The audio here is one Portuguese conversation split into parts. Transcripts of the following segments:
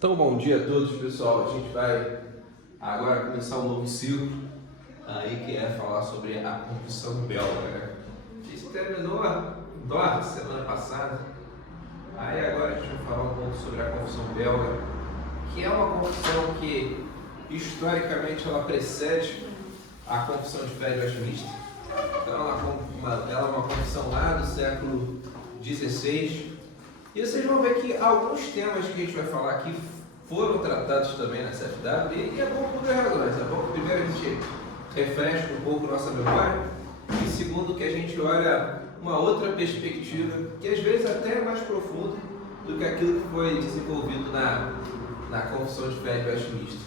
Então, bom dia a todos, pessoal. A gente vai agora começar um novo ciclo aí que é falar sobre a confissão belga, né? A gente terminou a DOR semana passada, aí agora a gente vai falar um pouco sobre a confissão belga, que é uma confissão que historicamente ela precede a confissão de fé de Westminster. Então ela é uma confissão lá do século XVI. E vocês vão ver que alguns temas que a gente vai falar aqui foram tratados também na CFW, e é bom por duas razões. É bom que primeiro a gente refresca um pouco nossa memória, e segundo que a gente olha uma outra perspectiva, que às vezes até é mais profunda do que aquilo que foi desenvolvido na Confissão de Fé de Westminster.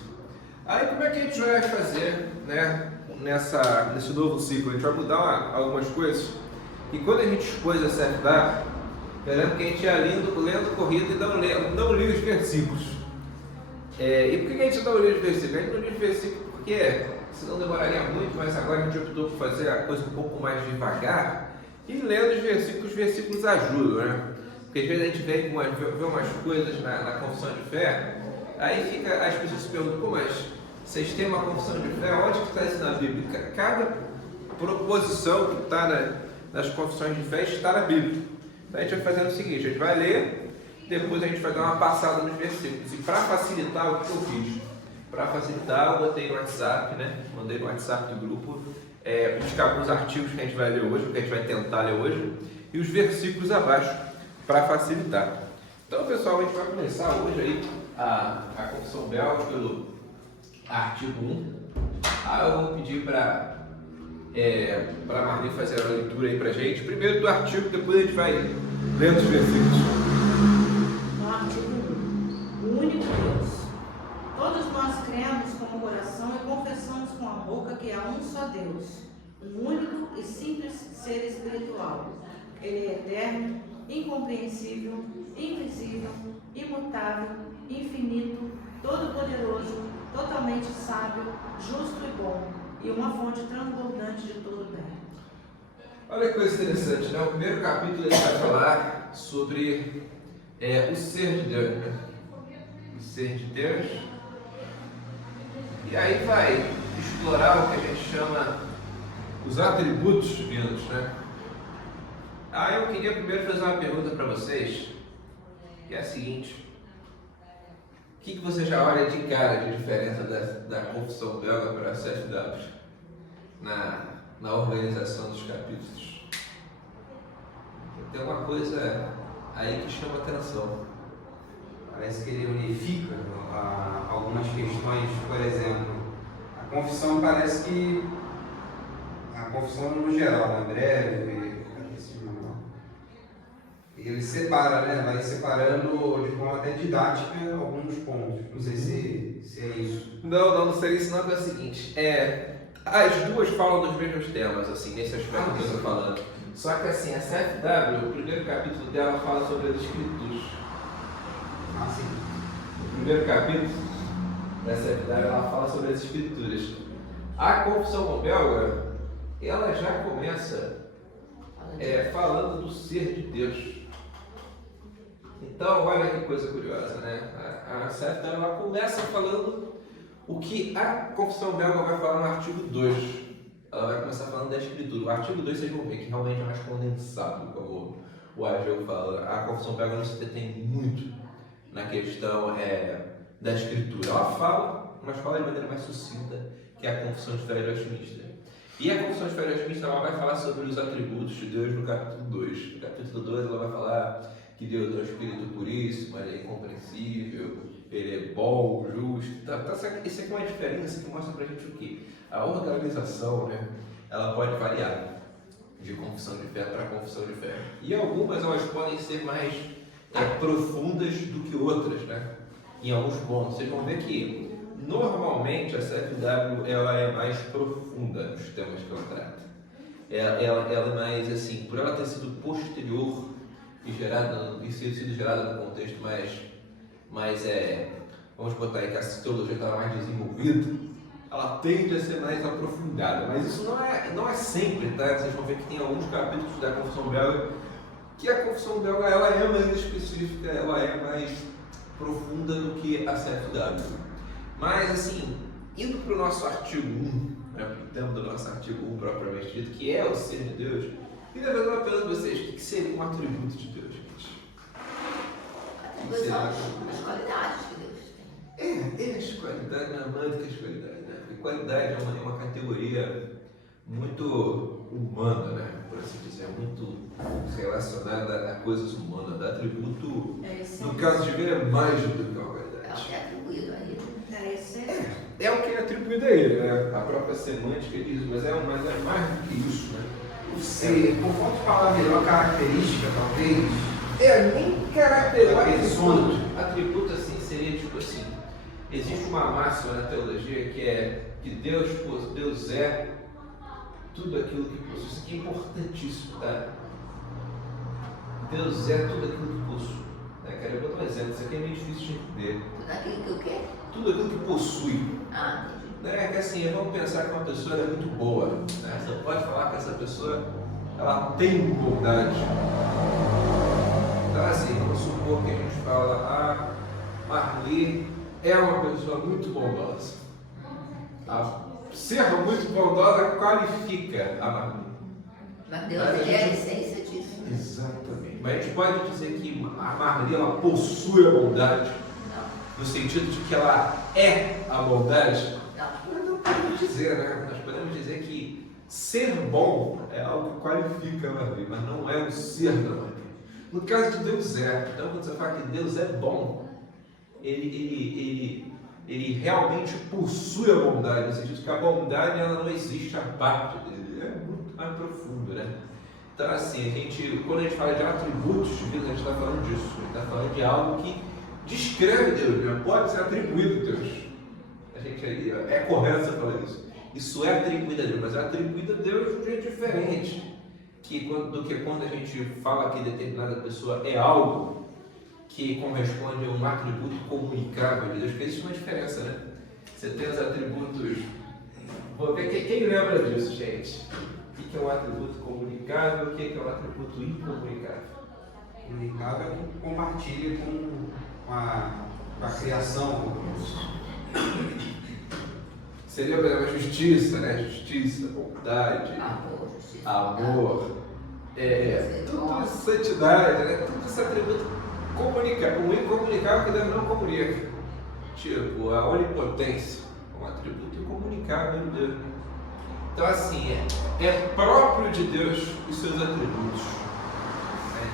Aí como é que a gente vai fazer, né, nesse novo ciclo? A gente vai mudar algumas coisas, e quando a gente expôs a CFW, eu lembro que a gente ia lendo corrida e não li os versículos. E por que a gente não lia os versículos? A gente não lia os versículos porque senão demoraria muito, mas agora a gente optou por fazer a coisa um pouco mais devagar e lendo os versículos ajudam, né? Porque às vezes a gente vê umas coisas na confissão de fé, aí as pessoas se perguntam, pô, mas vocês têm uma confissão de fé, onde que está isso na Bíblia? Cada proposição que está nas confissões de fé está na Bíblia. Então a gente vai fazendo o seguinte, a gente vai ler, depois a gente vai dar uma passada nos versículos. E para facilitar, o que eu fiz? Para facilitar, eu botei no WhatsApp, né? Mandei no WhatsApp do grupo os artigos que a gente vai ler hoje, que a gente vai tentar ler hoje, e os versículos abaixo, para facilitar. Então, pessoal, a gente vai começar hoje aí a confissão belga pelo artigo 1. Aí eu vou pedir para Marli fazer a leitura aí para a gente. Primeiro do artigo, depois a gente vai lendo os versículos. O único Deus. Todos nós cremos com o coração e confessamos com a boca que há um só Deus, um único e simples ser espiritual. Ele é eterno, incompreensível, invisível, imutável, infinito, todo-poderoso, totalmente sábio, justo e bom, e uma fonte transbordante de todo bem. Olha que coisa interessante, né? O primeiro capítulo ele vai falar sobre o ser de Deus, né? O ser de Deus. E aí vai explorar o que a gente chama os atributos divinos, né? Aí eu queria primeiro fazer uma pergunta para vocês, que é a seguinte: o que você já olha de cara de diferença da confissão belga para a CFW na organização dos capítulos? Tem uma coisa aí que chama atenção. Parece que ele unifica algumas questões, por exemplo, a confissão parece que, a confissão no geral, na breve, ele separa, né? Vai separando de forma até didática alguns pontos. Não sei se é isso. Não seria isso, não, é o seguinte, as duas falam dos mesmos temas, assim, nesse aspecto que eu estou falando. Só que assim, a CFW, o primeiro capítulo dela fala sobre as escrituras. Sim. O primeiro capítulo da CFW, ela fala sobre as escrituras. A confissão belga, ela já começa falando do ser de Deus. Então, olha que coisa curiosa, né? A CFW, ela começa falando o que a confissão belga vai falar no artigo 2. Ela vai começar falando da escritura. O artigo 2 vocês vão ver que realmente é mais condensado, como o Ageu fala. A confissão belga não se detém muito na questão da escritura. Ela fala, mas fala de maneira mais sucinta, que é a confissão de fé de Westminster. E a confissão de fé de Westminster, ela vai falar sobre os atributos de Deus no capítulo 2. No capítulo 2 ela vai falar que Deus é um espírito puríssimo, ele é incompreensível, ele é bom, justo. Isso aqui é uma diferença que mostra pra gente o quê? A organização, né, ela pode variar de confissão de fé para confissão de fé. E algumas elas podem ser mais profundas do que outras, né? Em alguns pontos. Vocês vão ver que normalmente a CFW ela é mais profunda nos temas que ela trata. Ela é mais assim, por ela ter sido posterior e sido gerada num contexto mais vamos botar aí que a teologia estava mais desenvolvida, ela tende a ser mais aprofundada, mas isso não é sempre, tá? Vocês vão ver que tem alguns capítulos da confissão belga que a confissão belga ela é mais específica, ela é mais profunda do que a CFW. Mas, assim, indo para o nosso artigo 1, para o tema do nosso artigo 1 propriamente dito, que é o ser de Deus, queria fazer uma pergunta para vocês: o que seria um atributo de Deus, gente? As qualidades que Deus tem. As qualidades, não é mais do que as qualidades, né? Porque qualidade é uma categoria muito humana, né? Por assim dizer, muito relacionada a coisas humanas. Da atributo, no caso de ver, é mais do que uma qualidade. É o que é atribuído a ele. É o que é atribuído a ele, né? A própria semântica diz, mas é mais do que isso, né? Você, por falta de palavra melhor, característica, talvez. Nem característica. Atributo assim seria tipo assim. Existe uma máxima na teologia que é que Deus é tudo aquilo que possui. Isso aqui é importantíssimo, tá? Deus é tudo aquilo que possui. Né? Quero botar um exemplo, isso aqui é meio difícil de entender. Tudo aquilo que eu quero? Tudo aquilo que possui. Entendi. Né? Que assim, vamos pensar que uma pessoa é muito boa. Né? Você pode falar que essa pessoa ela tem bondade. Então assim, vamos supor que a gente fala, Marli é uma pessoa muito bondosa. Ser muito bondosa qualifica a Marli. Mas Deus é a essência disso. Exatamente. Mas a gente pode dizer que a Marli ela possui a bondade, no sentido de que ela é a bondade? Mas não podemos dizer, né? Nós podemos dizer que ser bom é algo que qualifica a Marli, mas não é o ser da Marli. No caso de Deus é. Então, quando você fala que Deus é bom, ele realmente possui a bondade, no sentido que a bondade ela não existe a parte dele, é muito mais profundo, né? Então, assim, quando a gente fala de atributos divinos, a gente está falando disso, a gente está falando de algo que descreve Deus, né? Pode ser atribuído a Deus. A gente aí, é correto você falar isso. Isso é atribuído a Deus, mas é atribuído a Deus de um jeito diferente do que quando a gente fala que determinada pessoa é algo que corresponde a um atributo comunicável de Deus, porque existe uma diferença, né? Você tem os atributos. Vou ver quem lembra disso, gente. O que é um atributo comunicável e o que é um atributo incomunicável? Comunicável é que compartilha com a criação. Seria, por exemplo, a justiça, né? Justiça, bondade, amor, tudo santidade, né? Tudo esse atributo comunicável. O incomunicável que Deus não comunica. Tipo, a onipotência, um atributo incomunicável de Deus. Então, assim, é próprio de Deus os seus atributos.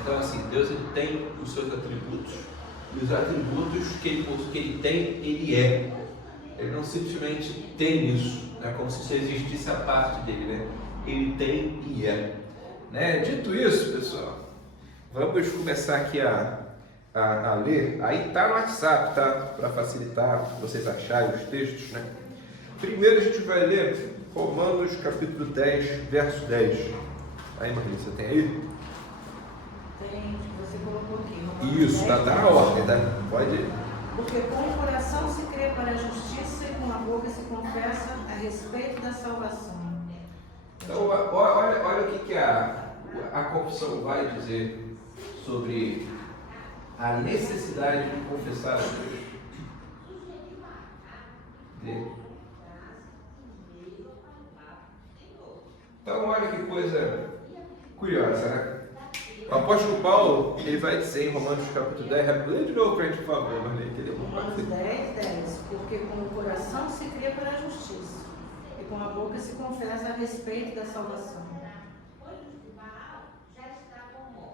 Então, assim, Deus ele tem os seus atributos. E os atributos que ele tem, ele é. Ele não simplesmente tem isso, né? Como se isso existisse a parte dele, né? Ele tem e é. Né? Dito isso, pessoal, vamos começar aqui a ler. Aí está no WhatsApp, tá? Para facilitar vocês acharem os textos, né? Primeiro a gente vai ler Romanos capítulo 10, verso 10. Aí, Marli, você tem aí? Tem, você colocou aqui. Romanos Isso, 10, tá na ordem, tá? Pode. Porque com o coração se crê para a justiça e com a boca se confessa a respeito da salvação. Então, olha o que a confissão vai dizer sobre a necessidade de confessar a Deus. Então, olha que coisa curiosa, né? O apóstolo Paulo, ele vai dizer em Romanos capítulo 10, lê de novo para a gente, por favor, Marli, que ele Romanos 10, 10. Porque com o coração se crê para a justiça e com a boca se confessa a respeito da salvação.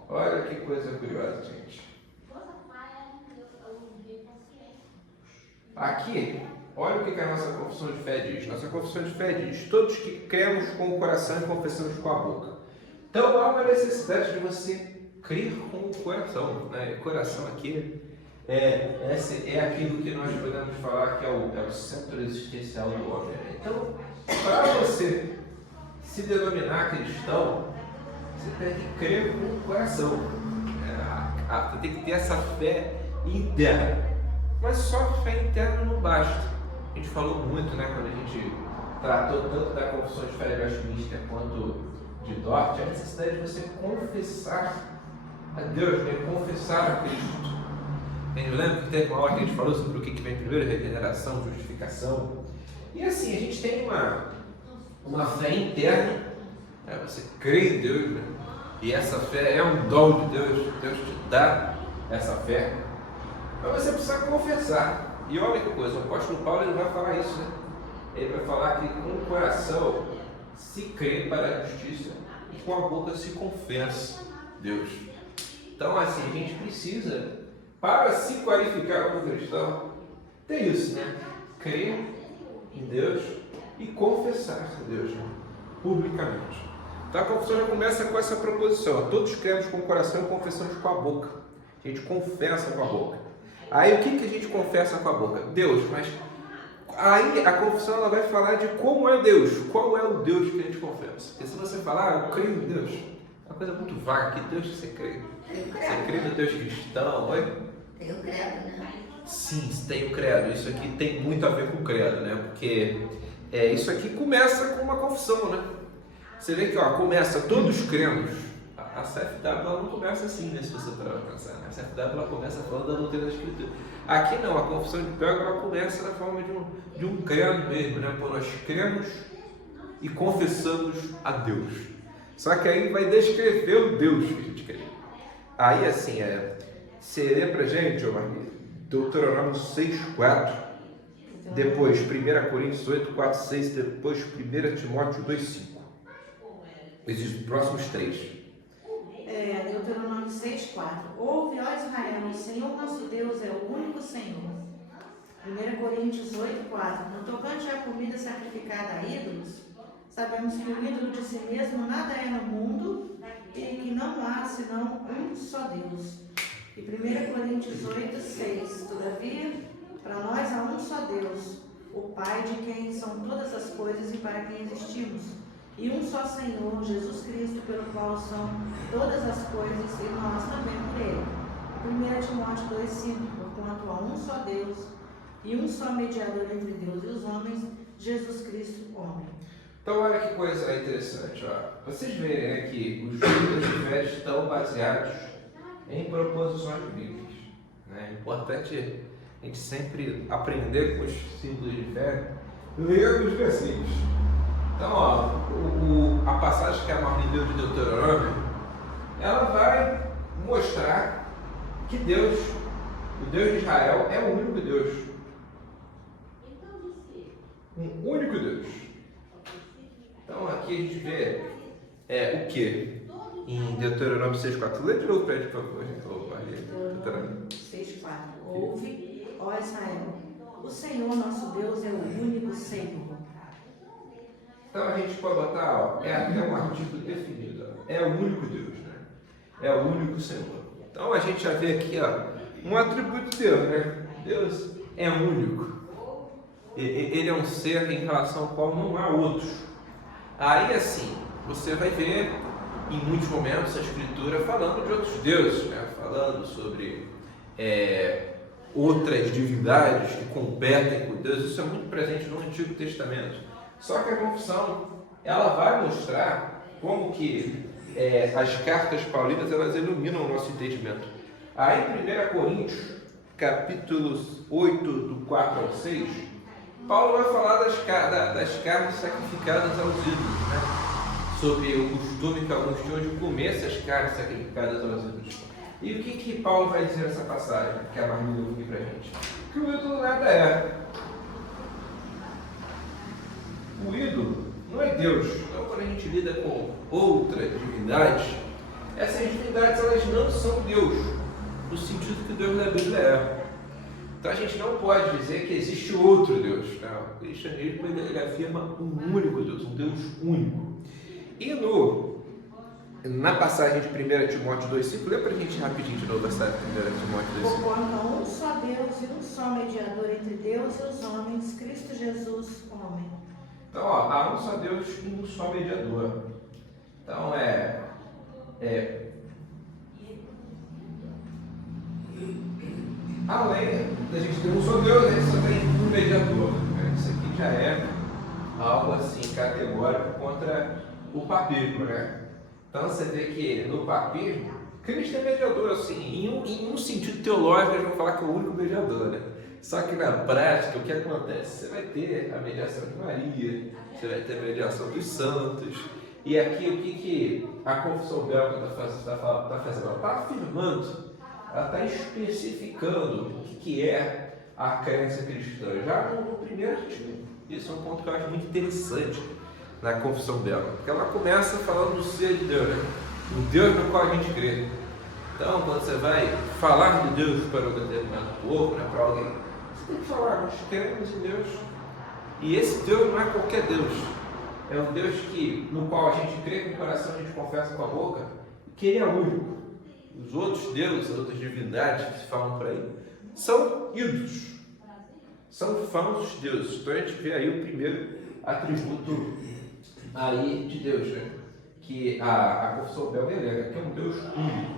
Olha que coisa curiosa, gente. Aqui, olha o que a nossa confissão de fé diz. Nossa confissão de fé diz: todos que cremos com o coração e confessamos com a boca. Então há uma necessidade de você crer com o coração. Né? O coração aqui é aquilo que nós podemos falar que é o centro existencial do homem. Então, para você se denominar cristão, você tem que crer com o coração. Você tem que ter essa fé interna. Mas só fé interna não basta. A gente falou muito, né, quando a gente tratou tanto da confissão de fé de Westminster quanto de Dort, a necessidade de você confessar a Deus, né? Confessar a Cristo. Quem lembra que teve uma hora que a gente falou sobre o que vem primeiro? Regeneração, justificação. E assim, a gente tem uma fé interna, né? Você crê em Deus, né? E essa fé é um dom de Deus, Deus te dá essa fé. Mas você precisa confessar. E olha que coisa, o apóstolo Paulo ele vai falar isso, né? Ele vai falar que com o coração se crê para a justiça e com a boca se confessa Deus. Então assim, a gente precisa, para se qualificar como cristão, ter isso, né? Crer em Deus e confessar a Deus, né? Publicamente. Então a confissão já começa com essa proposição. Todos cremos com o coração e confessamos com a boca. A gente confessa com a boca. Aí o que a gente confessa com a boca? Deus, mas aí a confissão ela vai falar de como é Deus. Qual é o Deus que a gente confessa? Porque se você falar, eu creio em Deus, é uma coisa muito vaga. Que Deus que você crê? Você crê no Deus cristão? Oi? Tem o credo, né? Sim, tem o credo. Isso aqui tem muito a ver com o credo, né? Porque isso aqui começa com uma confissão, né? Você vê que começa todos cremos. A CFW ela não começa assim, né? Se você parar para pensar, né? A CFW ela começa falando da doutrina da Escritura. Aqui não, a confissão de Pedro ela começa na forma de um credo mesmo, né? Pô, nós cremos e confessamos a Deus. Só que aí vai descrever o Deus que a gente crê. Aí assim, você lê pra gente, Deuteronômio 6,4, depois 1 Coríntios 8,4,6, depois 1 Timóteo 2,5. Esses próximos 3. Deuteronômio 6,4. Ouve, ó Israel, o Senhor nosso Deus é o único Senhor. 1 Coríntios 8,4. No tocante à comida sacrificada a ídolos, sabemos que o ídolo de si mesmo nada é no mundo e que não há senão um só Deus. E 1 Coríntios 8,6. Todavia, para nós há um só Deus, o Pai de quem são todas as coisas e para quem existimos. E um só Senhor, Jesus Cristo, pelo qual são todas as coisas e nós também por Ele. 1 Timóteo 2,5. Porquanto há um só Deus e um só mediador entre Deus e os homens, Jesus Cristo, homem. Então olha que coisa interessante. Vocês verem, né, que os símbolos de fé estão baseados em proposições bíblicas, né? É importante a gente sempre aprender com os símbolos de fé, lendo os versículos. Então, a passagem que a Marlene deu de Deuteronômio, ela vai mostrar que Deus, o Deus de Israel, é o único Deus. Um único Deus. Então, aqui a gente vê o que? Em Deuteronômio 6,4. Lê de novo para ele, por favor. Deuteronômio 6,4. Ouve, ó Israel, o Senhor nosso Deus é o único Senhor. Então a gente pode botar, é até um artigo definido, é o único Deus, né? É o único Senhor. Então a gente já vê aqui, um atributo de Deus, né? Deus é único. Ele é um ser em relação ao qual não há outros. Aí assim, você vai ver em muitos momentos a Escritura falando de outros deuses, né? Falando sobre outras divindades que competem com Deus. Isso é muito presente no Antigo Testamento. Só que a confissão, ela vai mostrar como que as cartas paulinas, elas iluminam o nosso entendimento. Aí em 1 Coríntios, capítulos 8, do 4 ao 6, Paulo vai falar das carnes sacrificadas aos ídolos, né? Sobre o costume que alguns tinham de comer essas carnes sacrificadas aos ídolos. E o que Paulo vai dizer nessa passagem, que a Marlene deu aqui pra gente? Que o ídolo nada é. O ídolo não é Deus. Então, quando a gente lida com outras divindades, essas divindades elas não são Deus, no sentido que o Deus da Bíblia é. Então, a gente não pode dizer que existe outro Deus. Não. O cristianismo ele afirma um único Deus, um Deus único. E na passagem de 1 Timóteo 2,5, lê para a gente rapidinho de novo a passagem de 1 Timóteo 2,5. Porquanto há um só Deus e um só mediador entre Deus e os homens, Cristo Jesus, homem. Então, há um só Deus e um só mediador. Então, além da gente ter um só Deus, a gente só tem um mediador. Isso aqui já é algo assim categórico contra o papismo, né? Então, você vê que no papismo, Cristo é mediador, assim, em um sentido teológico, eles vão falar que é o único mediador, né? Só que na prática, o que acontece? Você vai ter a mediação de Maria, você vai ter a mediação dos santos. E aqui, o que a confissão belga está fazendo? Ela está afirmando, ela está especificando o que é a crença cristã, já no primeiro artigo. Isso é um ponto que eu acho muito interessante na confissão belga, porque ela começa falando do ser de Deus, né? O Deus no qual a gente crê. Então, quando você vai falar de Deus para um determinado povo, né, para alguém, você tem que falar, nós cremos em Deus. E esse Deus não é qualquer Deus. É um Deus no qual a gente crê com o coração, a gente confessa com a boca, que Ele é único. Os outros deuses, as outras divindades que se falam por aí, são ídolos. São falsos deuses. Então a gente vê aí o primeiro atributo aí de Deus, né? Que a confissão belga nega, que é um Deus único.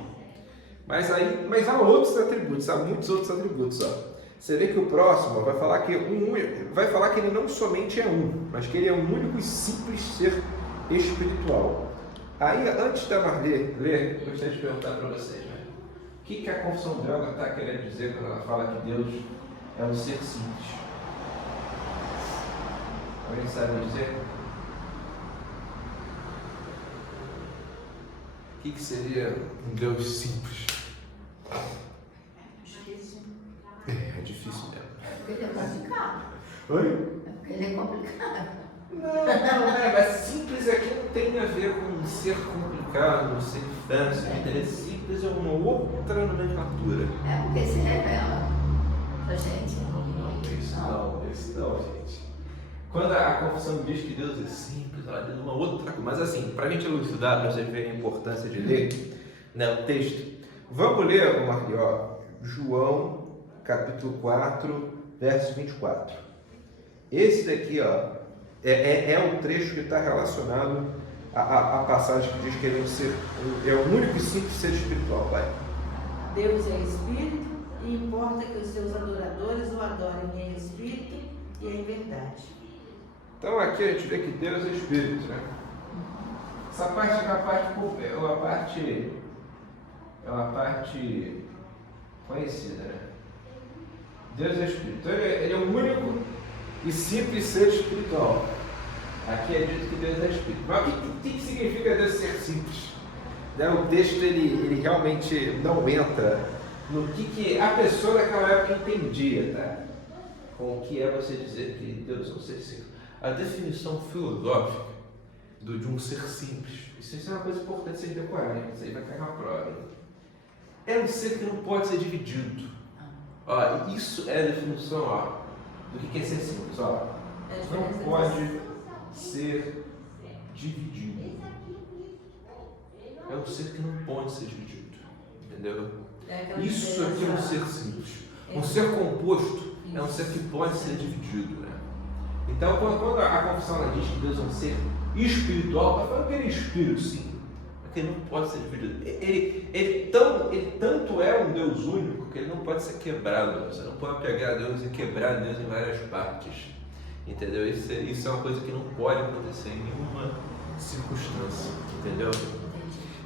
Mas há outros atributos, há muitos outros atributos. Ó. Você vê que o próximo vai falar que ele não somente é um, mas que ele é um único e simples ser espiritual. Aí, antes da Marlê ler, eu gostaria de perguntar para vocês, né? O que a confissão belga está querendo dizer quando ela fala que Deus é um ser simples? Alguém sabe me dizer? O que seria um Deus simples? Difícil. É difícil mesmo. É porque ele é complicado. Oi? É porque ele é complicado. Não, mas simples aqui não tem a ver com ser complicado, ser fácil, entender? Simples é uma outra nomenclatura. É porque se revela pra gente. Isso não, gente. Quando a confissão diz que Deus é simples, ela diz uma outra coisa. Mas assim, para a gente elucidar, para vocês verem a importância de ler, né, o texto, vamos ler, João, capítulo 4, verso 24. Esse daqui, ó, é o trecho que está relacionado à passagem que diz que ele é o único e simples ser espiritual, vai. Deus é espírito e importa que os seus adoradores o adorem em espírito e em verdade. Então aqui a gente vê que Deus é espírito, né? Essa parte é uma parte conhecida, né? Deus é espírito. Então ele é o único e simples ser espiritual. Aqui é dito que Deus é espírito. Mas o que significa Deus ser simples? O texto ele realmente não entra no que a pessoa daquela época entendia, tá? Com o que é você dizer que Deus é um ser simples. A definição filosófica de um ser simples, isso é uma coisa importante vocês decorarem, isso aí vai cair na prova. É um ser que não pode ser dividido. Ó, isso é a definição do que é ser simples. Ó. Não pode ser dividido. É um ser que não pode ser dividido. Entendeu? Isso aqui é um ser simples. Um ser composto é um ser que pode ser dividido. Né? Então, quando a confissão ela diz que Deus é um ser espiritual, está falando que ele é espírito, sim. Porque ele não pode ser dividido. Ele tanto é um Deus único que ele não pode ser quebrado. Você não pode pegar Deus e quebrar Deus em várias partes. Entendeu? Isso é uma coisa que não pode acontecer em nenhuma circunstância. Entendeu?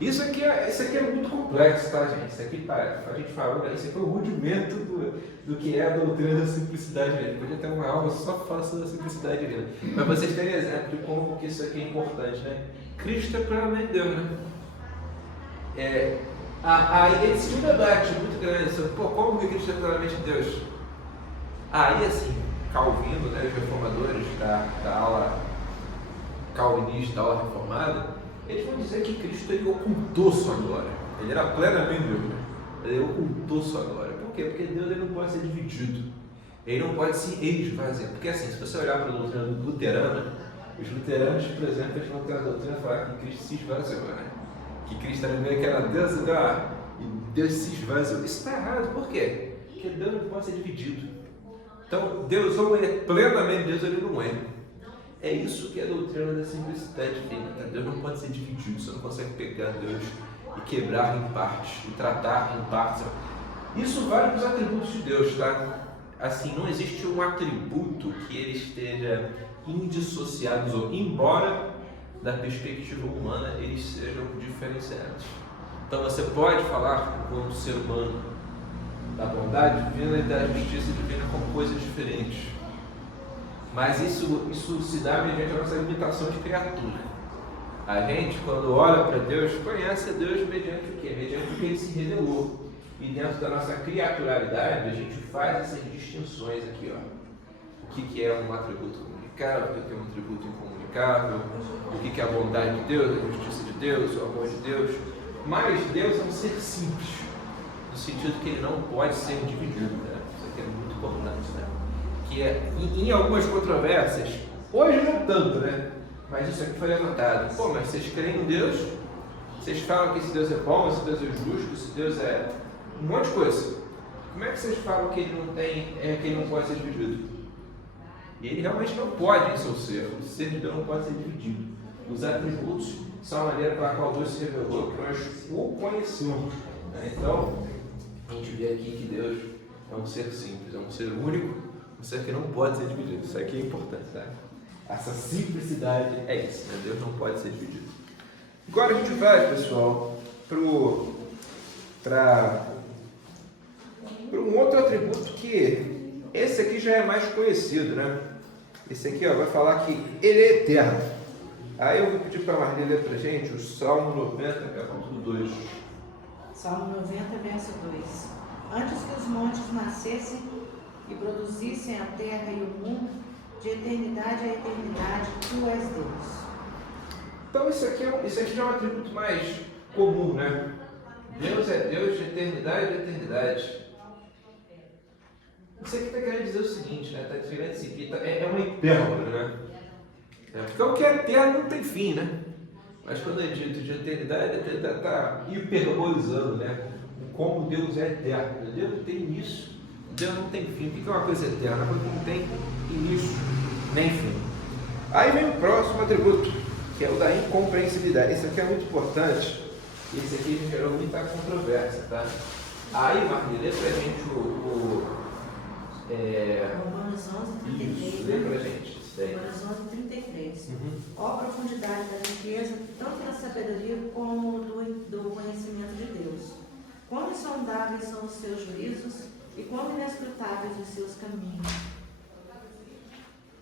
Isso aqui é muito complexo, tá, gente? Isso aqui, a gente falou, isso aqui é o rudimento do que é a doutrina da simplicidade divina. Podia ter uma aula só para falar sobre a simplicidade divina. Mas vocês terem exemplo de como que isso aqui é importante, né? Cristo é plenamente Deus, né? Aí existe um debate muito grande sobre como que Cristo é plenamente Deus. Aí, assim, Calvino, né, os reformadores da ala calvinista, da ala reformada, eles vão dizer que Cristo ele ocultou sua glória. Ele era plenamente Deus, né? Ele ocultou sua glória. Por quê? Porque Deus ele não pode ser dividido. Ele não pode se esvaziar. Porque assim, se você olhar para a doutrina luterana, os luteranos, por exemplo, eles vão ter a doutrina falar que Cristo se esvaziou, né? Que Cristo era meio que era Deus e Deus se esvaziou. Isso está errado. Por quê? Porque Deus não pode ser dividido. Então, Deus ou ele é plenamente Deus ou ele não é. É isso que é a doutrina da simplicidade divina. Tá? Deus não pode ser dividido, você não consegue pegar Deus e quebrar em partes, e tratar em partes. Isso vale para os atributos de Deus, tá? Assim, não existe um atributo que ele esteja indissociado, embora da perspectiva humana eles sejam diferenciados. Então você pode falar como ser humano da bondade divina e da justiça divina como coisas diferentes. Mas isso se dá mediante a nossa limitação de criatura. A gente, quando olha para Deus, conhece a Deus mediante o quê? Mediante o que Ele se revelou. E dentro da nossa criaturalidade, a gente faz essas distinções aqui, ó. O que é um atributo comunicável, o que é um atributo incomunicável, o que é a bondade de Deus, a justiça de Deus, o amor de Deus. Mas Deus é um ser simples, no sentido que Ele não pode ser dividido, né? Isso aqui é muito importante, né? Que é, em algumas controvérsias, hoje não tanto, né? Mas isso aqui foi levantado. Pô, mas vocês creem em Deus? Vocês falam que esse Deus é bom, esse Deus é justo, esse Deus é um monte de coisa. Como é que vocês falam que Ele não tem, que Ele não pode ser dividido? E Ele realmente não pode em seu ser. O ser de Deus não pode ser dividido. Os atributos são a maneira pela qual Deus se revelou, que nós o conhecemos. Né? Então, a gente vê aqui que Deus é um ser simples, é um ser único, um ser que não pode ser dividido. Isso aqui é importante, tá? Essa simplicidade é isso, né? Deus não pode ser dividido. Agora a gente vai, pessoal, para um outro atributo que esse aqui já é mais conhecido, né? Esse aqui, ó, vai falar que Ele é eterno. Aí eu vou pedir para a Marli ler para a gente o Salmo 90, capítulo 2. Salmo 90, verso 2. Antes que os montes nascessem e produzissem a terra e o mundo, de eternidade a eternidade, Tu és Deus. Então isso aqui já é um atributo mais comum, né? Deus é Deus de eternidade a eternidade. Isso aqui está querendo dizer o seguinte, né? Está querendo seguir, é uma hipérbole, né? Porque o que é eterno não tem fim, né? Mas quando é dito de eternidade, a eternidade está hiperbolizando, né? Como Deus é eterno. Deus não tem início, Deus não tem fim. O que é uma coisa eterna? Uma coisa que não tem início nem fim. Aí vem o próximo atributo, que é o da incompreensibilidade. Esse aqui é muito importante. Esse aqui gerou muita controvérsia, tá? Aí, Marli, lê pra gente Romanos 11, 33. Isso, lê pra gente. Romanos 11, 33. Ó profundidade da riqueza, tanto da sabedoria como do conhecimento de Deus. Quão insondáveis são os seus juízos e quão inescrutáveis os seus caminhos.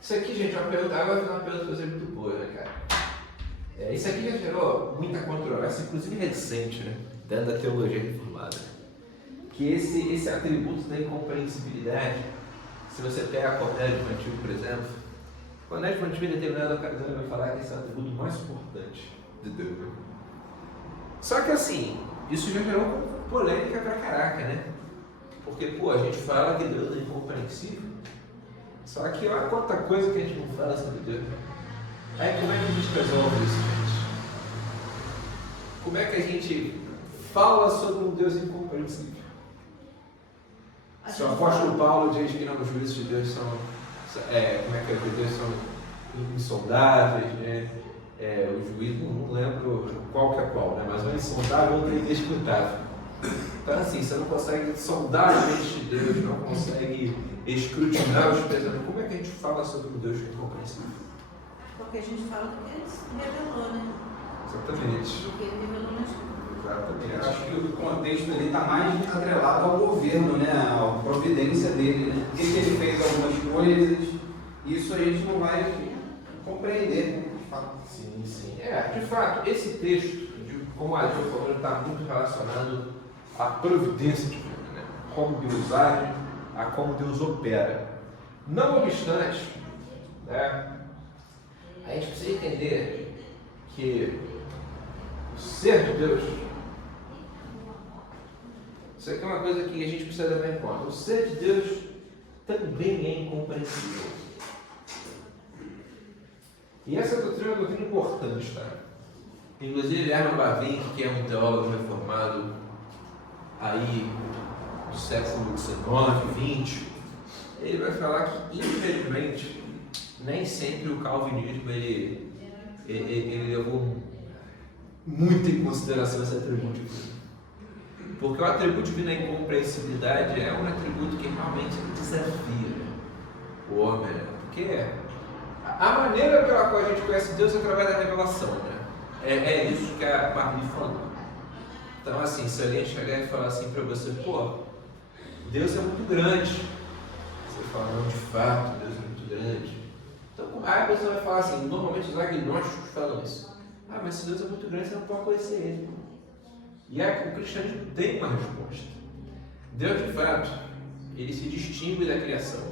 Isso aqui, gente, é uma pergunta. Agora uma pergunta pra você muito boa, né, cara? Isso aqui já gerou muita controvérsia, inclusive recente, né? Dentro da teologia reformada. Que esse atributo da incompreensibilidade, se você pega a Cornélio Infantil, por exemplo, Cornélio Infantil, em determinada ocasião, ele vai falar que esse é o atributo mais importante de Deus. Só que assim, isso já gerou polêmica pra caraca, né? Porque, pô, a gente fala que Deus é incompreensível, só que olha quanta coisa que a gente não fala sobre Deus. Aí como é que a gente resolve isso, gente? Como é que a gente fala sobre um Deus incompreensível? Se o apóstolo Paulo diz que não, os juízos de Deus são, de Deus são insondáveis, né? O juízo, não lembro qual que é qual, né? Mas um é insondável, outro é inescrutável. Então assim, você não consegue sondar a mente de Deus, não consegue escrutinar os pensamentos. Como é que a gente fala sobre um Deus que é incompreensível? Porque a gente fala do que Ele se revelou, né? Exatamente. Do que Ele revelou na Escritura. Exatamente. Eu acho que o contexto ali está mais atrelado ao governo, né? À providência dele, né? Porque ele fez algumas coisas, isso a gente não vai compreender, de fato. Sim, sim. De fato, esse texto, como a Adil falou, está muito relacionado à providência divina, né? Como Deus age, a como Deus opera. Não obstante, né? A gente precisa entender que o ser de Deus, isso aqui é uma coisa que a gente precisa levar em conta. O ser de Deus também é incompreensível. E essa doutrina é uma doutrina importante, tá? Inclusive, Herman Bavinck, que é um teólogo reformado aí do século XIX, XX, ele vai falar que, infelizmente, nem sempre o calvinismo ele levou muito em consideração esse atributo divino. Porque o atributo divino, a incompreensibilidade, é um atributo que realmente desafia o homem, né? Porque a maneira pela qual a gente conhece Deus é através da revelação, né? É isso que a Marli falou. Então, assim, se alguém chegar e falar assim para você, pô, Deus é muito grande. Você fala, não, de fato, Deus é muito grande. Então, aí a pessoa vai falar assim, normalmente os agnósticos falam isso. Ah, mas se Deus é muito grande, você não pode conhecer Ele. E aí o cristianismo tem uma resposta. Deus, de fato, Ele se distingue da criação,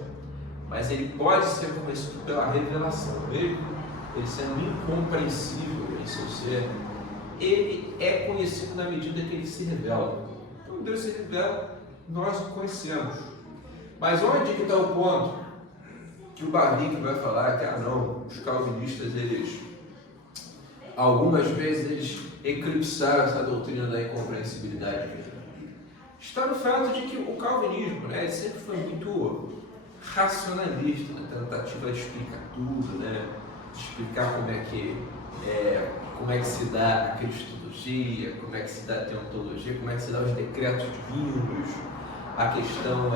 mas Ele pode ser conhecido pela revelação. Mesmo Ele sendo incompreensível em seu ser, Ele é conhecido na medida que Ele se revela. Então Deus se revela, nós o conhecemos. Mas onde que está o ponto que o Bavinck vai falar que, não, os calvinistas, eles, algumas vezes, eles eclipsaram essa doutrina da incompreensibilidade? Está no fato de que o calvinismo, né, ele sempre foi muito racionalista na tentativa de explicar tudo, né, de explicar como é que se dá a cristologia, como é que se dá a teontologia, como é que se dá os decretos divinos, a questão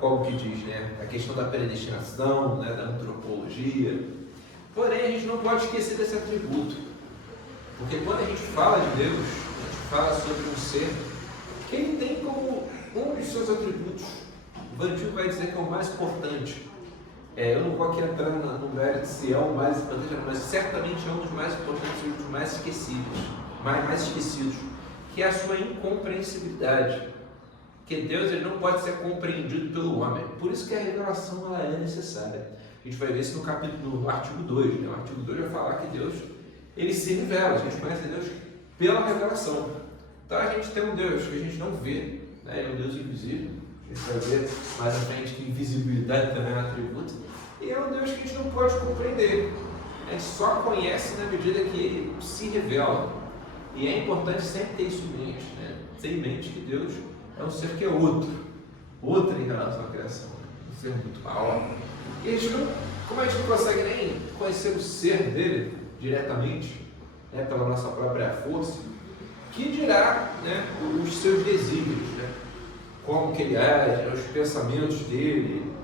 como que diz, né, a questão da predestinação, né, da antropologia. Porém, a gente não pode esquecer desse atributo, porque quando a gente fala de Deus, a gente fala sobre um ser que ele tem como um dos seus atributos, o Vantil vai dizer que é o mais importante. Eu não vou aqui entrar no mérito se é o mais importante, mas certamente é um dos mais importantes e um dos mais esquecidos, que é a sua incompreensibilidade. Que Deus ele não pode ser compreendido pelo homem. Por isso que a revelação ela é necessária. A gente vai ver isso no artigo 2. Né? O artigo 2 vai falar que Deus ele se revela. A gente conhece Deus pela revelação. Então a gente tem um Deus que a gente não vê, né? É um Deus invisível. A gente vai ver mais à frente que invisibilidade também é um atributo. E é um Deus que a gente não pode compreender. A gente só conhece na medida que Ele se revela. E é importante sempre ter isso em mente. Né? Ter em mente que Deus é um ser que é outro em relação à criação. Um ser muito maior. E a gente não, como a gente não consegue nem conhecer o ser dele diretamente, né, pela nossa própria força, que dirá, né, os seus desígnios, né, como que ele age, os pensamentos dele,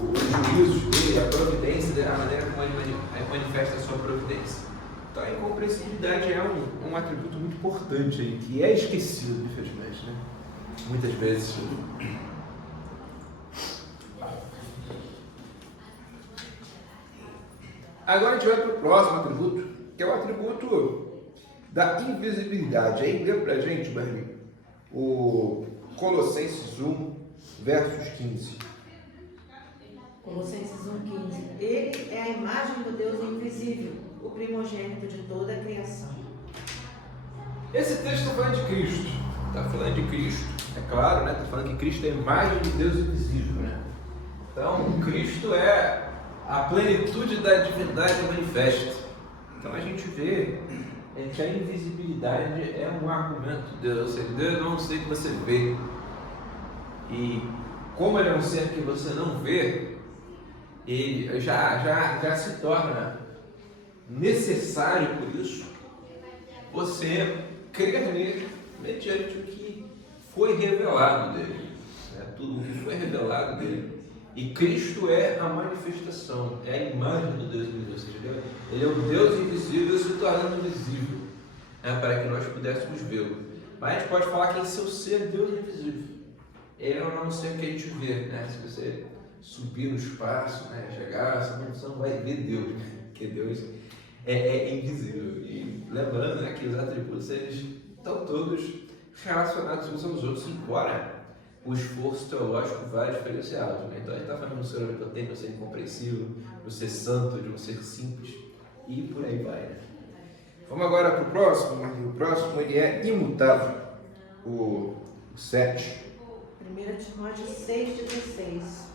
os juízos dele, a providência dele, a maneira como ele manifesta a sua providência. Então a incompreensibilidade é um atributo muito importante aí, que é esquecido, infelizmente, né? Muitas vezes. Agora a gente vai para o próximo atributo, que é o atributo da invisibilidade. Aí lê para a gente, Marlene, o Colossenses 1, versos 15. Colossenses 1,15. Ele é a imagem do Deus invisível, o primogênito de toda a criação. Esse texto está falando de Cristo. Está falando de Cristo, é claro, né? Está falando que Cristo é a imagem de Deus invisível, né? Então, Cristo é a plenitude da divindade manifesta. Então, a gente vê que a invisibilidade é um argumento de Deus. Ou seja, Deus é um ser que você vê. E como ele é um ser que você não vê, ele já se torna necessário, por isso, você crer nele mediante o que foi revelado dele, né? Tudo o que foi revelado dele. E Cristo é a manifestação, é a imagem do Deus invisível, ou seja, ele é o Deus invisível se tornando visível, né? Para que nós pudéssemos vê-lo. Mas a gente pode falar que em seu ser Deus é invisível. Ele não é um ser que a gente vê, né? Se você subir no espaço, né? Chegar, você não vai ver Deus, né? Porque Deus é invisível. E lembrando, né, que os atributos eles estão todos relacionados uns aos outros, embora o esforço teológico vá diferenciado, né? Então a gente está falando do ser onipotente, do ser incompreensível, do ser santo, de um ser simples, e por aí vai, né? Vamos agora para o próximo, Marquinhos. O próximo ele é imutável, o 7. 1 Timóteo 6,16.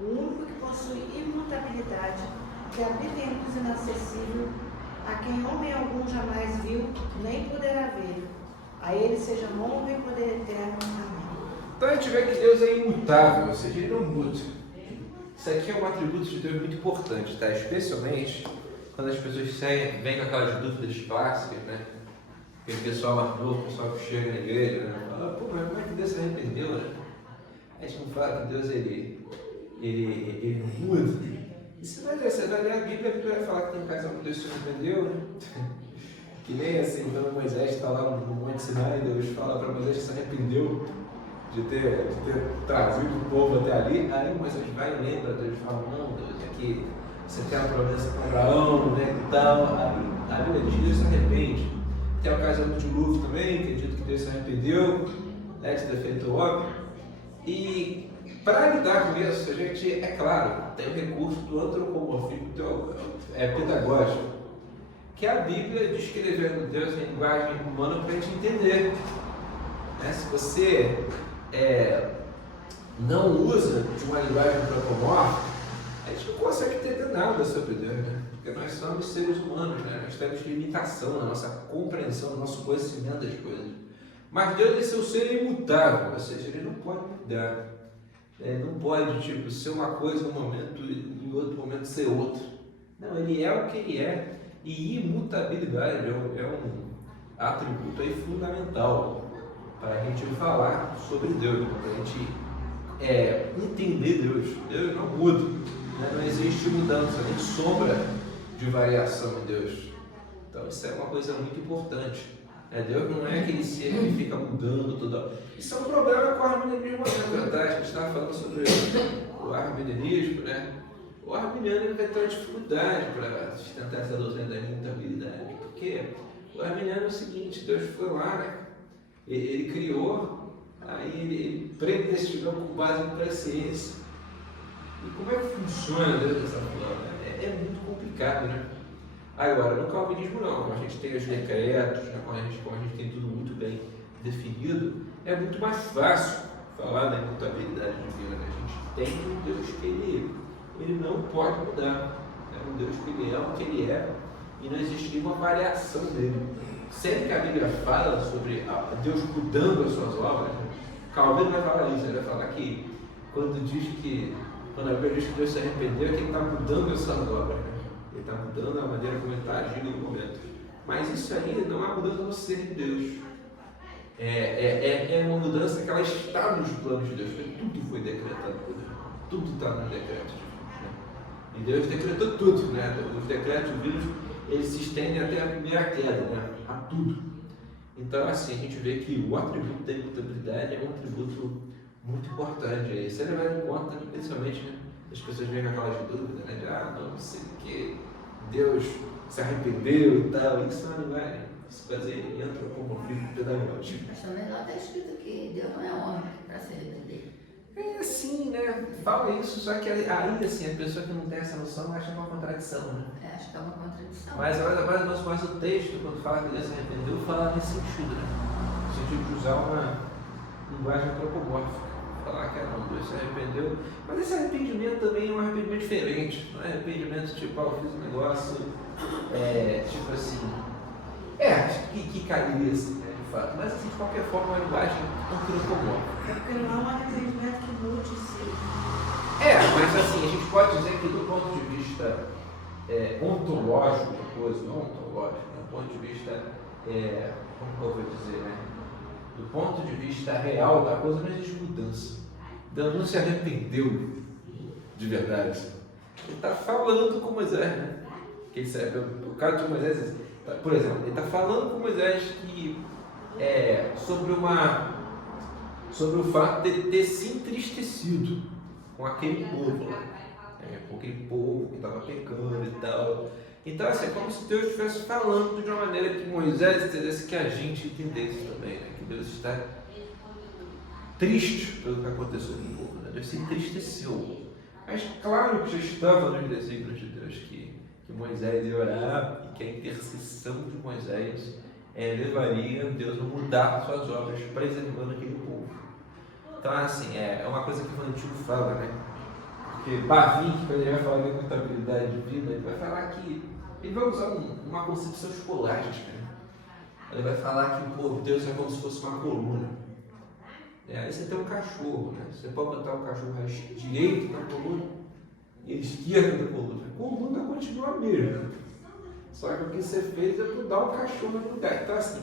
O único que possui imutabilidade, que habita em luz inacessível, a quem homem algum jamais viu, nem poderá ver. A ele seja honra e poder eterno. Amém. Então a gente vê que Deus é imutável, ou seja, ele não muda. Isso aqui é um atributo de Deus muito importante, tá? Especialmente quando as pessoas vêm com aquelas dúvidas clássicas, né? Aquele pessoal mais novo, o pessoal que chega na igreja, né? Fala, pô, mas como é que Deus se arrependeu, né? A gente não fala que Deus ele não muda. E você vai ler a Bíblia, a Bíblia vai falar que tem casal que Deus se arrependeu, né? Que nem assim, quando Moisés está lá no Monte Sinai, Deus fala para Moisés que se arrependeu de ter trazido o povo até ali. Aí Moisés vai e lembra, Deus fala, não, Deus, é que você tem a promessa para Abraão, né, e tal. Aí a Bíblia diz que Deus se arrepende. Tem a ocasião do dilúvio também, que é dito que Deus se arrependeu, né, de ter feito o óbvio. E para lidar com isso, a gente, é claro, tem o recurso do antropomorfismo pedagógico, que a Bíblia descrevendo Deus em linguagem humana para a gente entender. Né? Se você não usa de uma linguagem antropomórfica, a gente não consegue entender nada sobre Deus, né? Porque nós somos seres humanos, né? Nós temos limitação na nossa compreensão, no nosso conhecimento das coisas. Mas Deus é seu ser imutável, ou seja, ele não pode mudar. Ele não pode ser uma coisa em um momento e em outro momento ser outra. Não, ele é o que ele é. E imutabilidade é um atributo aí fundamental para a gente falar sobre Deus, para a gente entender Deus. Deus não muda, né? Não existe mudança, nem sombra de variação em Deus. Então isso é uma coisa muito importante. Deus não é aquele ser que fica mudando toda hora. Isso é um problema com o arminianismo atrás. A gente estava falando sobre o arminianismo, né? O arminiano vai ter uma dificuldade para sustentar essa doutrina da imutabilidade, porque o arminiano é o seguinte: Deus foi lá, né? Ele criou, aí ele predestinou com base em presciência. E como é que funciona Deus dessa forma? É muito complicado, né? Agora, no calvinismo não, como a gente tem os decretos, né? como a gente tem tudo muito bem definido, é muito mais fácil falar da imutabilidade divina. Né? A gente tem um Deus que ele não pode mudar. É um Deus que ele é o que ele é e não existe nenhuma variação dele. Sempre que a Bíblia fala sobre Deus mudando as suas obras, Calvino vai falar isso. Ele vai falar que quando a Bíblia diz que Deus se arrependeu, é que ele está mudando as suas obras. Né? Ele está mudando a maneira como ele está agindo no momento. Mas isso aí não é mudança no ser de Deus. É uma mudança que ela está nos planos de Deus. Tudo foi decretado por Deus. Tudo está nos decretos de Deus. Né? E Deus decretou tudo. Né? Os decretos divinos, eles se estendem até a primeira queda, né? A tudo. Então, assim, a gente vê que o atributo da imutabilidade é um atributo muito importante. Aí você leva em conta, principalmente, né? As pessoas vêm com aquelas dúvidas, né? De, não sei o que, Deus se arrependeu e tal. Isso não vai se fazer em antropomorfismo pedagógico. Mas também lá está escrito que Deus não é homem para se arrepender. É assim, né? Fala isso, só que ainda assim, a pessoa que não tem essa noção acha uma contradição, né? Acho que é uma contradição. Mas o texto, quando fala que Deus se arrependeu, fala nesse sentido, né? No sentido de usar uma linguagem antropomórfica. Falar que não, Deus se arrependeu. Mas esse arrependimento também é um arrependimento diferente. Não é arrependimento tipo, eu fiz um negócio, tipo assim. Acho que cairia assim, né, de fato. Mas assim, de qualquer forma, uma linguagem antropomórfica. É porque não é um arrependimento que mude em si. Mas assim, a gente pode dizer que do ponto de vista ontológico da coisa, não ontológico, do ponto de vista, como eu vou dizer, né? Do ponto de vista real da coisa, não existe mudança. Deus não se arrependeu de verdade. Ele está falando com Moisés, né? O caso de Moisés, por exemplo, ele está falando com Moisés que sobre o fato de ele ter se entristecido com aquele povo lá, com aquele povo que estava pecando e tal. Então, assim, é como se Deus estivesse falando de uma maneira que Moisés entendesse, que a gente entendesse também, né? Que Deus está triste pelo que aconteceu com o povo, né? Deus se entristeceu. Mas claro que já estava nos desígnios de Deus que Moisés ia orar e que a intercessão de Moisés levaria Deus a mudar suas obras, preservando aquele povo. Então, assim, é uma coisa que o Antigo fala, né? Porque Bavin, quando ele vai falar da imutabilidade divina, ele vai falar que ele vai usar uma concepção escolástica. Né? Ele vai falar que Deus é como se fosse uma coluna. Aí você tem um cachorro, né? Você pode botar o cachorro direito na coluna e esquerda da coluna. A coluna continua a mesma. Só que o que você fez é mudar o cachorro no lugar. Então, assim,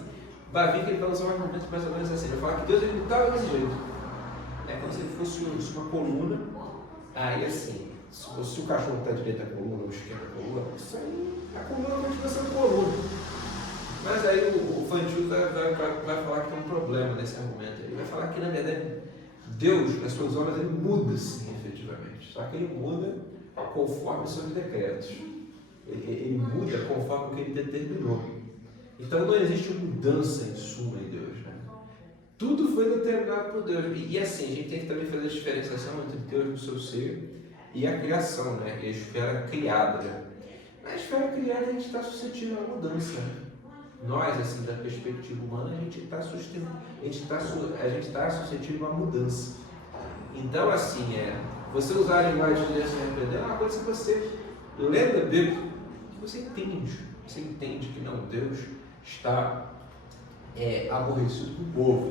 Bavin, ele vai usar um argumento mais ou menos assim. Ele vai falar que Deus é imutável desse jeito. É como se ele fosse uma coluna. Aí, assim, se o cachorro está direito da coluna ou esquerda da coluna, isso aí, a coluna continua sendo coluna. Mas aí o Fantil vai falar que tem um problema nesse argumento. Ele vai falar que, na verdade, Deus, nas suas obras, ele muda sim, efetivamente. Só que ele muda conforme os seus decretos. Ele muda conforme o que ele determinou. Então não existe mudança em suma em Deus, né? Tudo foi determinado por Deus. E assim, a gente tem que também fazer a diferenciação entre Deus no seu ser e a criação, né? E a esfera criada, né? Na esfera criada a gente está suscetível à mudança, né? Nós, assim, da perspectiva humana, a gente está suscetível à mudança. Então, assim, você usar a linguagem de Deus se arrepender é uma coisa que você lê da Bíblia, que você entende que não, Deus está aborrecido com o povo.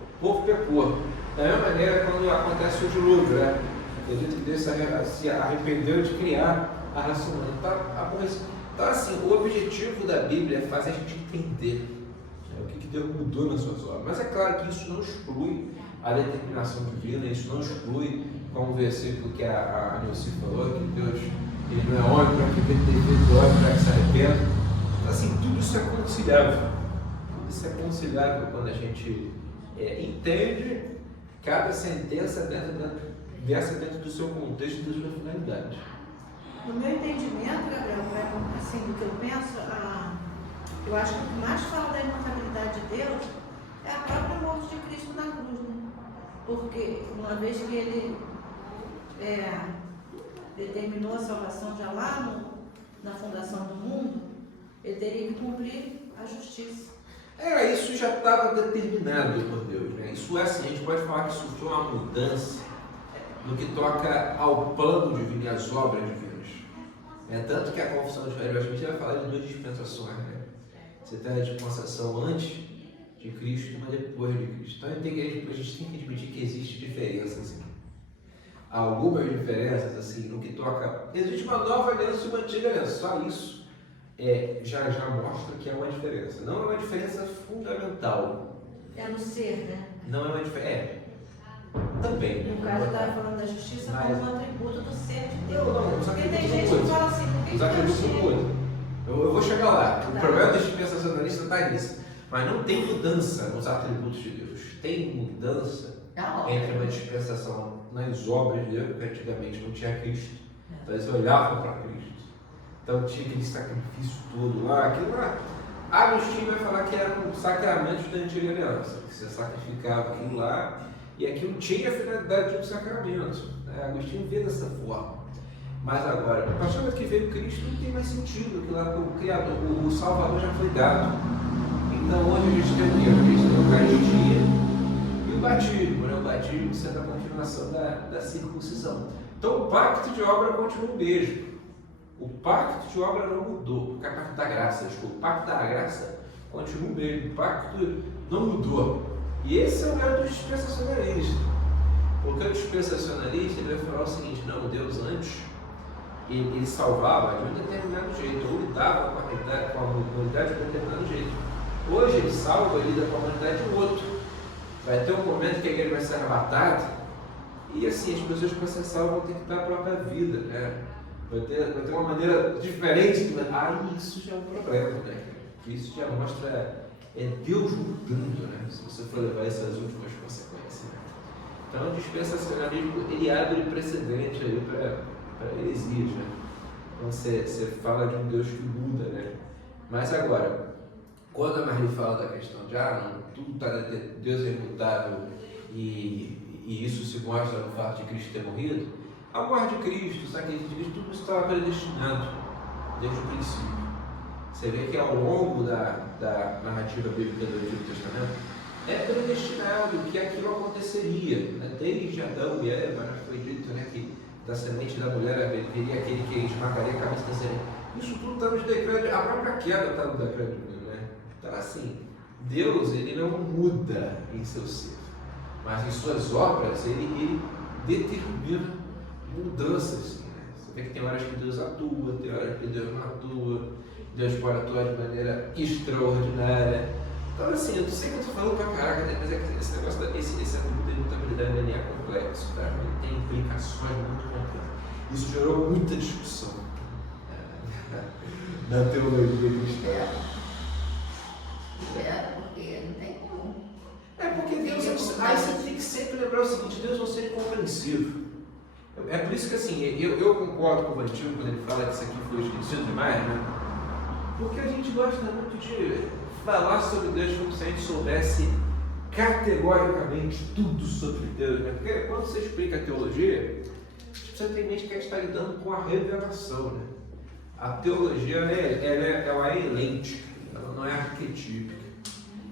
O povo pecou. Da mesma maneira, quando acontece o dilúvio, né? Acredito que Deus se arrependeu de criar a raça humana. Está aborrecido. Então, assim, o objetivo da Bíblia é fazer a gente entender o que Deus mudou nas suas obras. Mas é claro que isso não exclui a determinação divina, isso não exclui, como o versículo que a Nilce falou, que Deus ele não é homem para que ele tenha feito homem para que se arrependa. Então, assim, tudo isso é conciliável. Tudo isso é conciliável quando a gente entende cada sentença dentro do seu contexto e da sua finalidade. No meu entendimento, Gabriel, assim, do que eu penso, eu acho que o que mais fala da imutabilidade de Deus é a própria morte de Cristo na cruz, né? Porque uma vez que ele determinou a salvação já lá na fundação do mundo, ele teria que cumprir a justiça. Isso já estava determinado por Deus, né? Isso assim, a gente pode falar que isso foi uma mudança no que toca ao plano divino e às obras divinas. Tanto que a confissão de fé, a gente vai falar de duas dispensações, né? Você tem a dispensação antes de Cristo e uma depois de Cristo. Então a gente tem que admitir que existe diferenças. Algumas diferenças, assim, no que toca... Existe uma nova aliança e uma antiga aliança, só isso já mostra que é uma diferença. Não é uma diferença fundamental. É no ser, né? Não é uma diferença. Também. No caso, eu estava falando da justiça como um atributo do ser de Deus. Não, porque tem gente que fala assim, por que os atributos mudam. Eu vou chegar lá. O problema dos dispensacionalistas está nisso. Mas não tem mudança nos atributos de Deus. Tem mudança entre uma dispensação nas obras de Deus, porque antigamente não tinha Cristo. Então eles olhavam para Cristo. Então tinha aquele sacrifício todo lá. Aquilo lá. Agostinho vai falar que era um sacramento da antiga aliança. Que você sacrificava aquilo lá. E aquilo tinha a finalidade de um sacramento. Agostinho vê dessa forma. Mas agora, a partir do momento que veio Cristo, não tem mais sentido. Aquilo lá, o Criador, o Salvador já foi dado. Então hoje a gente tem o quê? A gente tem a Eucaristia e o batismo. O batismo sendo a continuação da circuncisão. Então o pacto de obra continua o mesmo. O pacto de obra não mudou. O pacto da graça, desculpa. O pacto da graça continua o mesmo. O pacto não mudou. E esse é o grande dispensacionalista. Porque o dispensacionalista ele vai falar o seguinte: não, Deus antes ele salvava de um determinado jeito, ou lidava com a humanidade de um determinado jeito. Hoje ele salva e lida com a humanidade de outro. Vai ter um momento que a igreja vai ser arrebatada, e assim, as pessoas para ser salvas vão ter que dar a própria vida, né? Vai ter uma maneira diferente. Isso já é um problema, né? Isso já mostra Deus mudando, né? Se você for levar essas últimas consequências. Né? Então o dispensacionalismo ele abre precedente aí para heresias, né? Então você fala de um Deus que muda, né? Mas agora, quando a Marli fala da questão de tudo está Deus é imutável e isso se mostra no fato de Cristo ter morrido, a morte de Cristo, o sacrifício de Cristo, tudo estava predestinado desde o princípio. Você vê que ao longo da narrativa bíblica do Antigo Testamento é predestinado que aquilo aconteceria, né? Desde Adão e Eva, foi dito, né, que da semente da mulher viria aquele que esmagaria a cabeça da semente. Isso tudo está nos decretos, a própria queda está no decreto divino, né? Então assim, Deus ele não muda em seu ser, mas em suas obras ele determina mudanças. Né? Você vê que tem horas que Deus atua, tem horas que Deus não atua, Deus pode atuar de maneira extraordinária. Então assim, eu sei que eu estou falando pra caraca, né? Mas esse negócio, esse atributo de imutabilidade ele é complexo, tá? Ele tem implicações muito complexas. Isso gerou muita discussão na teologia cristã. lembrar o seguinte, Deus é um ser compreensivo. É por isso que assim, eu concordo com o Vantinho quando ele fala que isso aqui foi esquecido demais, né? Porque a gente gosta muito de falar sobre Deus como se a gente soubesse categoricamente tudo sobre Deus, né? Porque quando você explica a teologia, você tem em mente que a gente está lidando com a revelação, né? A teologia ela é elente, ela não é arquetípica.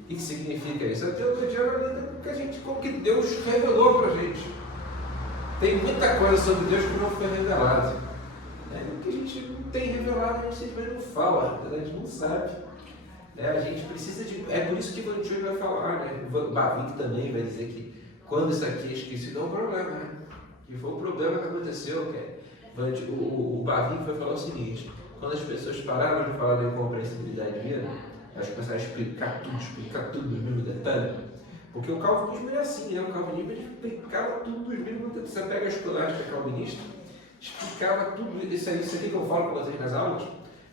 O que significa isso? A teologia ela lida com o que Deus revelou para a gente. Tem muita coisa sobre Deus que não foi revelada. O que a gente não tem revelado, a gente simplesmente não fala, a gente não sabe. A gente precisa de. É por isso que o Vantinho vai falar, né? O Bavinck também vai dizer que quando isso aqui é esquecido é um problema, né? E foi um problema que aconteceu, o Bavinck vai falar o seguinte: quando as pessoas pararam de falar da incompreensibilidade divina, elas começaram a explicar tudo nos mínimos detalhes. Porque o calvinismo é assim, né? O calvinismo explicava tudo nos mínimos detalhes. Você pega a escolástica calvinista, explicava tudo isso aqui que eu falo para vocês nas aulas.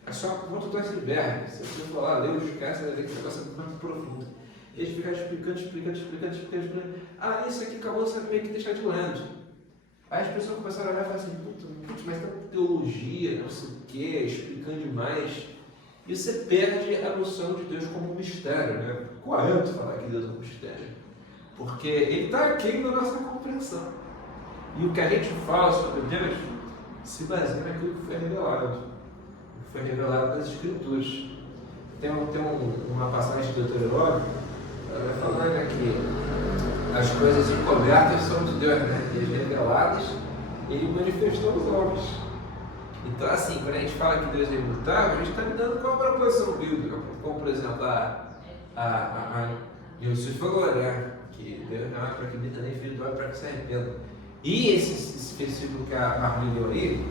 É só quanto do iceberg. Se você for lá ler os caras, você vai ver que o negócio é muito profundo. Eles ficaram explicando. Ah, isso aqui acabou de meio que deixar de lado. Aí as pessoas começaram a olhar e falaram assim, putz, mas tá teologia, não sei o quê, explicando demais. E você perde a noção de Deus como um mistério, né? Correto falar que Deus é um mistério. Porque ele está aquém da nossa compreensão. E o que a gente fala sobre Deus se baseia naquilo que foi revelado. O que foi revelado nas Escrituras. Tem uma passagem de Deuteronômio, ela vai falando que as coisas encobertas são de Deus, né? E as reveladas, ele manifestou aos homens. Então, assim, quando a gente fala que Deus é imutável, a gente está lidando com a proposição bíblica, como, por exemplo, Jesus falou, né? Que Deus não é para que imita nem filho do homem para que se arrependa. E esse versículo que a Marli leu aí,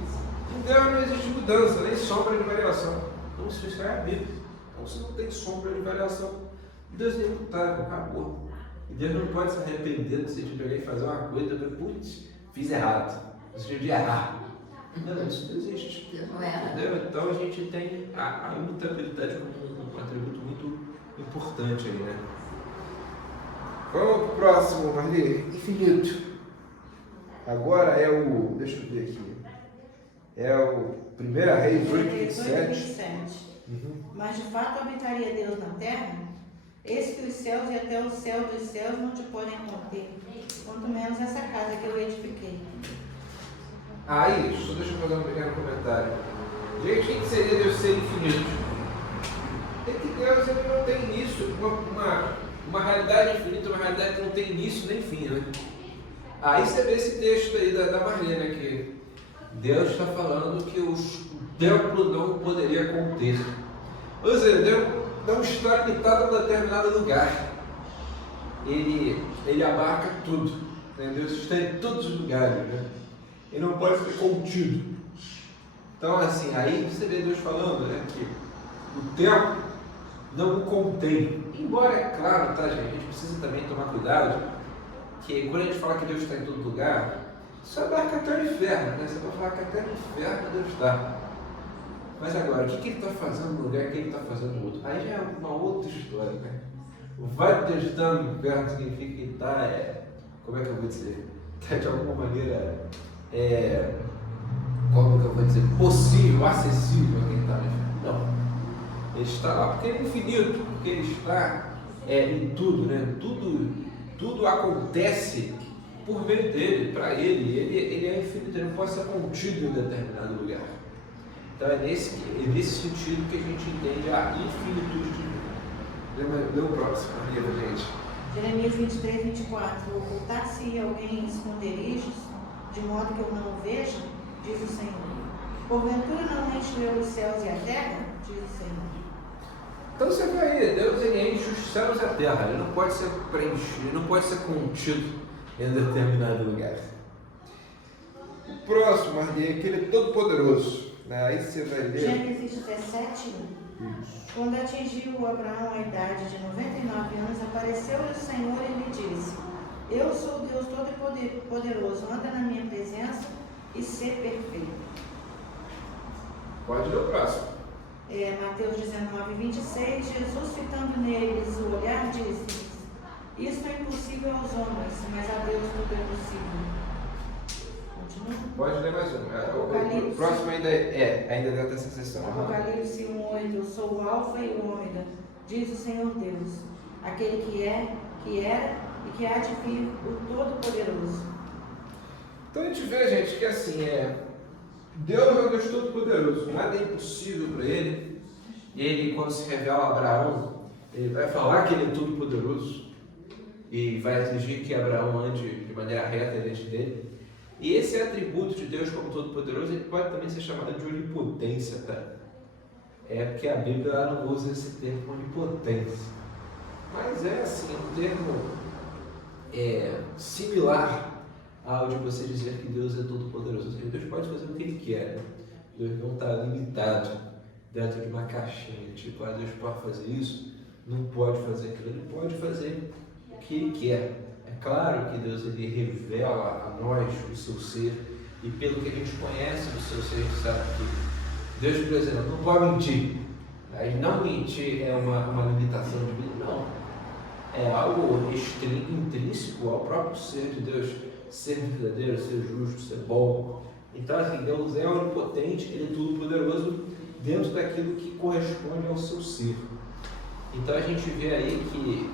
em Deus não existe mudança, nem sombra de variação. Então, isso é a Bíblia. Então, se não tem sombra de variação, Deus é imutável, acabou. E Deus não pode se arrepender se a gente pegar e fazer uma coisa e depois, putz, fiz errado. Você devia errar. Não, isso não existe. Entendeu? Então a gente tem a imutabilidade como um atributo muito importante aí, né? Vamos pro próximo, Marli. Infinito. Agora é o. Deixa eu ver aqui. É o 1 Reis 8:27. Mas de fato habitaria Deus na terra? Eis que os céus e até o céu dos céus não te podem conter, quanto menos essa casa que eu edifiquei. Aí, só deixa eu fazer um pequeno comentário. Gente, o que seria Deus ser infinito? É que Deus ele não tem início, uma realidade infinita, uma realidade que não tem início nem fim, né? Aí você vê esse texto aí da Marlene, que Deus está falando que o templo não poderia conter. Ou seja, Deus não está limitado a um determinado lugar. Ele abarca tudo. Né? Deus está em todos os lugares, né? Ele não pode ser contido. Então, assim, aí você vê Deus falando, né, que o tempo não o contém. Embora, é claro, tá, gente, a gente precisa também tomar cuidado, que quando a gente fala que Deus está em todo lugar, isso abarca até o inferno, né? Você pode falar que até no inferno Deus está. Mas agora, o que ele está fazendo no lugar que ele está fazendo no outro? Aí já é uma outra história, né? O vai Deus estar no inferno significa que está, como é que eu vou dizer? Está de alguma maneira... como que eu vou dizer, possível, acessível a quem está no inferno. Não. Ele está lá porque ele é infinito, porque ele está em tudo, né? Tudo acontece por meio dele, para ele. Ele é infinito, ele não pode ser contido em determinado lugar. Então é nesse sentido que a gente entende a infinitude de Deus. Lê o próximo, gente. Jeremias 23:24. Ocultar-se alguém em esconderijos, de modo que eu não o veja, diz o Senhor. Porventura não enche os céus e a terra, diz o Senhor. Então você vê, Deus ele enche os céus e a terra, ele não pode ser preenchido, ele não pode ser contido em determinado lugar. O próximo, aquele todo poderoso, né? Aí você vai ler. Gênesis 17:1. Quando atingiu Abraão a idade de 99 anos, apareceu-lhe o Senhor e lhe disse: Eu sou o Deus Todo-Poderoso, anda na minha presença e ser perfeito. Pode ler o próximo. Mateus 19:26. Jesus, fitando neles o olhar, disse: Isto é impossível aos homens, mas a Deus tudo é possível. Continua. Pode ler mais um. Apocalipse. O próximo ainda ainda dentro dessa sessão. Apocalipse 1:8. Eu sou o Alfa e o Ômega, diz o Senhor Deus, aquele que é, que era e que há de vir, o Todo-Poderoso. Então a gente vê, gente, que assim Deus é o Deus Todo-Poderoso, nada é impossível para Ele. E Ele, quando se revela a Abraão, Ele vai falar que Ele é Todo-Poderoso e vai exigir que Abraão ande de maneira reta diante dele. E esse atributo de Deus como Todo-Poderoso, ele pode também ser chamado de onipotência, tá? Porque a Bíblia ela não usa esse termo onipotência. Mas é assim, um termo similar ao de você dizer que Deus é todo-poderoso. Ou seja, Deus pode fazer o que Ele quer. Deus não está limitado dentro de uma caixinha. Tipo, Deus pode fazer isso, não pode fazer aquilo. Ele pode fazer o que Ele quer. É claro que Deus ele revela a nós o seu ser. E pelo que a gente conhece do seu ser, a gente sabe que Deus, por exemplo, não pode mentir. Mas não mentir é uma limitação de vida, não. É algo intrínseco ao próprio ser de Deus. Ser verdadeiro, ser justo, ser bom. Então, assim, Deus é onipotente, Ele é tudo poderoso dentro daquilo que corresponde ao seu ser. Então, a gente vê aí que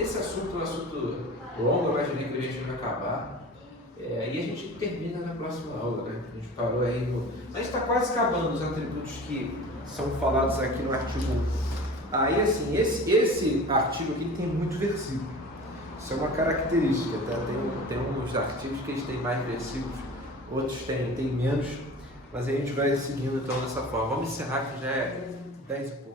esse assunto é um assunto longo, eu imaginei que a gente vai acabar. E a gente termina na próxima aula, né? A gente parou aí no... A gente está quase acabando os atributos que são falados aqui no artigo 1. Aí, assim, esse artigo aqui tem muito versículo. Isso é uma característica, tá? Tem uns artigos que eles têm mais versículos, outros têm menos, mas aí a gente vai seguindo então dessa forma. Vamos encerrar que já é 10h.